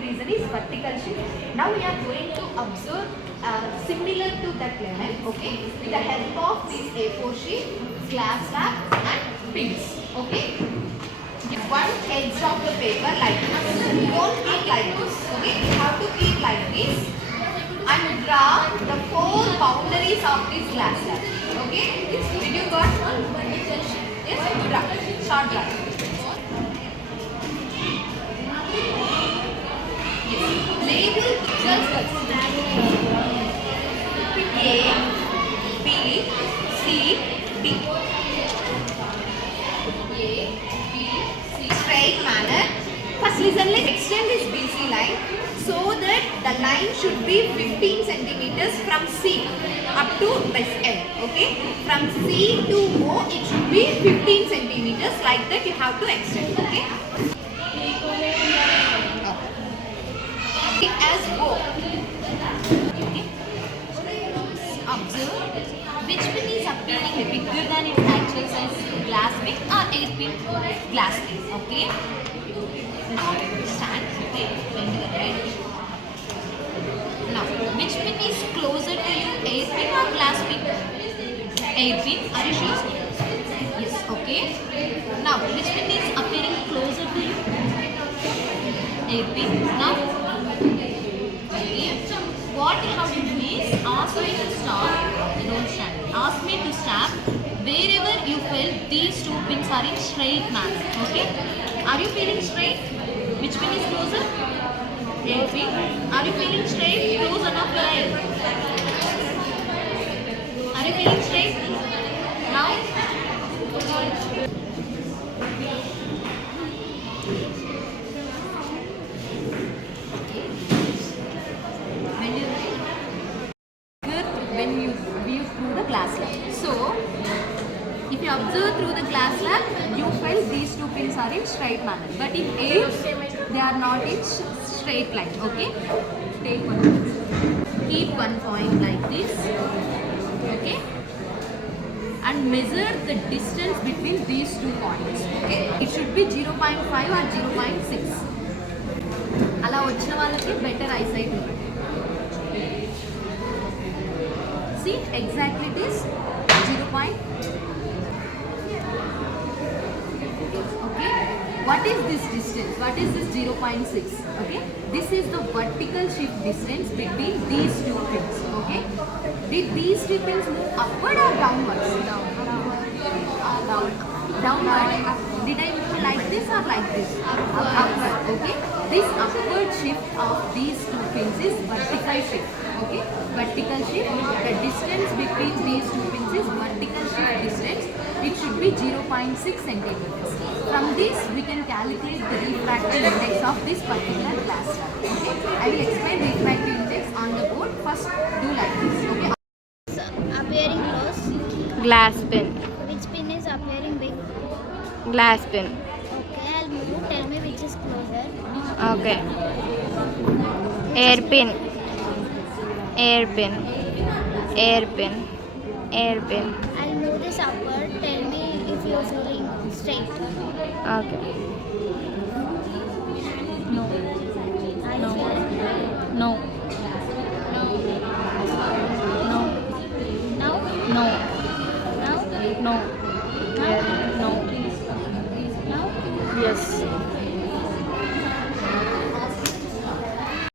reason is vertical shift. Now we are going to observe similar to that lemon, okay, with the help of this A4 sheet, glass slab and pins, okay. Give one edge of the paper like this. Don't keep like this, okay. You have to keep like this and draw the 4 boundaries of this glass slab, okay. Did you got one? Yes, draw. Short draw. Label pixels first. A, B, C, D. A, B, C. Straight manner. First listen, let's extend this BC line so that the line should be 15 centimeters from C up to this end. Okay? From C to O, it should be 15 centimeters. Like that, you have to extend. Okay? As O. Okay. Observe which pin is appearing bigger than its actual size, glass pin or air pin? Glass pin. Okay. Now stand. Okay. Bend your head. Now which pin is closer to you, air pin or glass pin? Air pin. Are you sure? Yes. Okay. Now which pin is appearing closer to you? Air pin. Now. What you have to do is ask me to stop, don't stand. Ask me to stop wherever you feel these 2 pins are in straight manner. Okay? Are you feeling straight? Which pin is closer? A pin. Are you feeling straight? Close enough line. Are you feeling straight? Now? When you view through the glass slab. So, if you observe through the glass slab, you feel these 2 pins are in straight manner. But in A, they are not in straight line. Okay? Take one. Keep one point like this. Okay? And measure the distance between these 2 points. Okay? It should be 0.5 or 0.6. అలా వచ్చిన వాళ్ళకి better eyesight ఉంటుంది. See, exactly it is 0. Okay, what is this distance? What is this 0.6? Okay, this is the vertical shift distance between these 2 pins. Okay, did these 2 pins move upward or downwards? Downward. Did I move like this or like this? Upward. Okay, this upward shift of these 2 pins is vertical shift. Okay, vertical shift. The distance between these 2 pins is vertical shift distance. It should be 0.6 centimeters. From this, we can calculate the refractive index of this particular glass slab. Okay, I will explain refractive index on the board. First, do like this. Okay. Appearing close. Glass pin. Which pin is appearing big? Glass pin. Okay, I'll move. Tell me which is closer. Okay. Air pin. Air pin. Air pin. Air pin. I'll move this upward. Tell me if you're feeling straight. Okay.